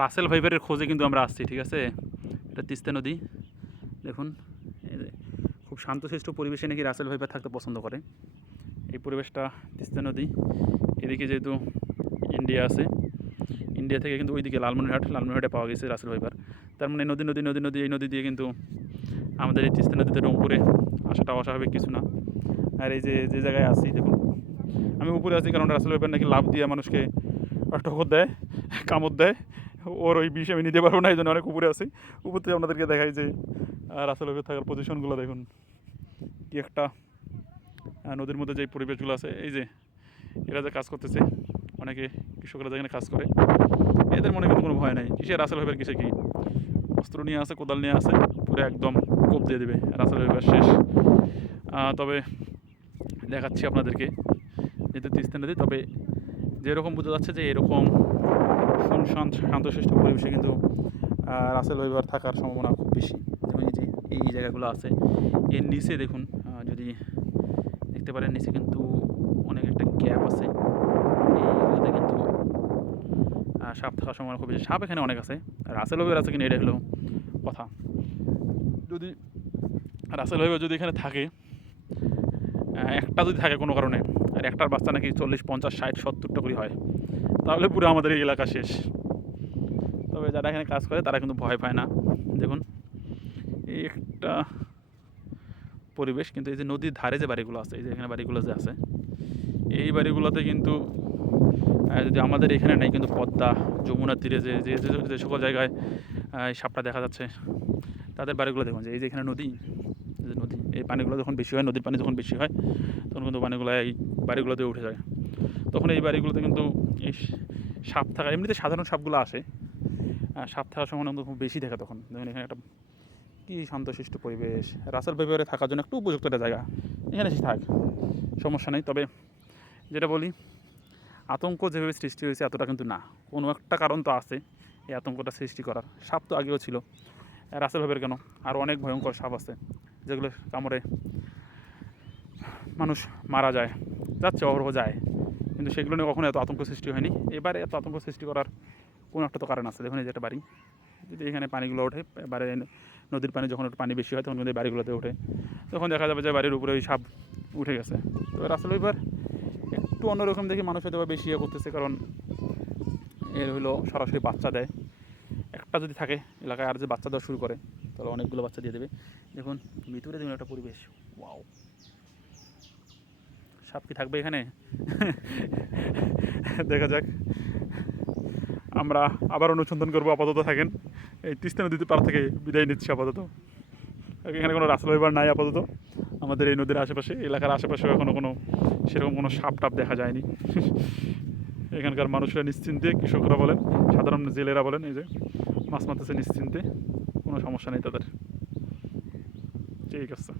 রাসেল ভাইবারের খোঁজে কিন্তু আমরা আসছি, ঠিক আছে? এটা তিস্তা নদী। দেখুন খুব শান্তশিষ্ট পরিবেশে নাকি রাসেল ভাইবার থাকতে পছন্দ করে। এই পরিবেশটা তিস্তা নদী। এদিকে যেহেতু ইন্ডিয়া আছে, ইন্ডিয়া থেকে কিন্তু ওইদিকে লালমনিরহাট, লালমনিরহাটে পাওয়া গেছে রাসেল ভাইবার তার মানে নদী নদী নদী নদী, এই নদী দিয়ে কিন্তু আমাদের এই তিস্তা নদীতে রংপুরে আসাটা অস্বাভাবিক কিছু না। আর এই যে যে জায়গায় আছি, দেখুন, আমি উপরে আছি কারণ রাসেল ভাইবার নাকি লাভ দিয়ে মানুষকে টকর দেয়, কামড় দেয়। ওর ওই বিষ আমি নিতে পারব না, এই জন্য অনেক উপরে আছি। উপর থেকে আপনাদেরকে দেখাই যে রাসেল ভাইবার থাকার পজিশনগুলো দেখুন। কি একটা নদীর মধ্যে যে পরিবেশগুলো আছে, এই যে এরা যে কাজ করতেছে, অনেকে কৃষকরা যেখানে কাজ করে, এদের মনে কিন্তু কোনো ভয় নাই। কিসে রাসেল ভাইবার কিসে কি? অস্ত্র নিয়ে আসে কোদাল নিয়ে আসে পুরো একদম কোপ দিয়ে দেবে রাসেল ভাইবার শেষ। তবে দেখাচ্ছি আপনাদেরকে, যেহেতু তিস্তা নদী তবে যেরকম বোঝা যাচ্ছে যে এরকম শান্তশিষ্ট পরিবেশে কিন্তু রাসেল ভাইবার থাকার সম্ভাবনা খুব বেশি। যেমন এই যে, এই জায়গাগুলো আছে, এর নিচে দেখুন যদি দেখতে পারেন, নিচে কিন্তু অনেক একটা গ্যাপ আছে। এইগুলোতে কিন্তু সাপ থাকার সম্ভাবনা খুব বেশি। সাপ এখানে অনেক আছে। রাসেল ভাইবার আছে কিনা এটা হলো কথা। যদি, রাসেল ভাইবার যদি এখানে থাকে একটা যদি থাকে কোনো কারণে আর একটার বাচ্চা নাকি চল্লিশ, পঞ্চাশ, ষাট সত্তরটা করে হয়। তাহলে পুরো আমাদের এই এলাকা শেষ। তবে যারা এখানে কাজ করে, তারা কিন্তু ভয় পায় না। দেখুন, এই একটা পরিবেশ, কিন্তু এই যে নদীর ধারে যে বাড়িগুলো আছে, এই যে এখানে বাড়িগুলো যে আছে, এই বাড়িগুলোতে কিন্তু যদি আমাদের এখানে নেই, কিন্তু পদ্মা, যমুনার তীরে যে যে, যে- সকল জায়গায় সাপটা দেখা যাচ্ছে। তাদের বাড়িগুলো দেখুন, যে এই যে এখানে নদী যে নদী, এই পানিগুলো যখন বেশি হয়, নদীর পানি যখন বেশি হয়, তখন কিন্তু পানিগুলো এই বাড়িগুলোতে উঠে যায়। তখন এই বাড়িগুলোতে কিন্তু এই সাপ থাকা, এমনিতে সাধারণ সাপগুলো আসে আর সাপ থাকার সময় কিন্তু খুব বেশি থাকে তখন। দেখুন এখানে একটা কী শান্তশিষ্ট পরিবেশ। রাসেল পেপারে থাকার জন্য একটু উপযুক্ত একটা জায়গা। এখানে সে থাক, সমস্যা নেই। তবে যেটা বলি, আতঙ্ক যেভাবে সৃষ্টি হয়েছে এতটা কিন্তু না। কোনো একটা কারণ তো আছে এই আতঙ্কটা সৃষ্টি করার। সাপ তো আগেও ছিল। রাসেল ভাবের কেন? আরও অনেক ভয়ঙ্কর সাপ আছে। যেগুলো কামড়ে মানুষ মারা যায় যাচ্ছে অবরহ যায়। কিন্তু সেগুলো নিয়ে কখনো এত আতঙ্ক সৃষ্টি হয়নি। এবারে এত আতঙ্ক সৃষ্টি করার কোনো একটা তো কারণ আছে। দেখুন এই যে একটা বাড়ি। যদি এখানে পানিগুলো ওঠে, এবারে নদীর পানি যখন পানি বেশি হয়, তখন কিন্তু বাড়িগুলোতে ওঠে। তখন দেখা যাবে যে বাড়ির উপরে ওই সাপ উঠে গেছে। তো আসলে এবার একটু অন্যরকম দেখি মানুষ হয়তো বেশি ইয়ে করতেছে। কারণ এর হলো সরাসরি বাচ্চা দেয়। একটা যদি থাকে এলাকায় আর যে বাচ্চা দেওয়া শুরু করে, তাহলে অনেকগুলো বাচ্চা দিয়ে দেবে। দেখুন, ভিতরে দেখুন একটা পরিবেশ। ওয়াও। সাপ কি থাকবে এখানে? দেখা যাক। আমরা আবার অনুসন্ধান করব, আপাতত থাকেন। এই তিস্তা নদীতে পার থেকে বিদায় নিচ্ছি আপাতত। এখানে কোনো রাস্তা ভাইবার নাই আপাতত। আমাদের এই নদীর আশেপাশে, এলাকার আশেপাশেও এখনও কোনো সেরকম কোনো সাপ টাপ দেখা যায়নি। এখানকার মানুষরা নিশ্চিন্তে, কৃষকরা বলেন, সাধারণ জেলেরা বলেন, এই যে মাছ মারতেছে নিশ্চিন্তে, কোনো সমস্যা নেই তাদের। ঠিক আছে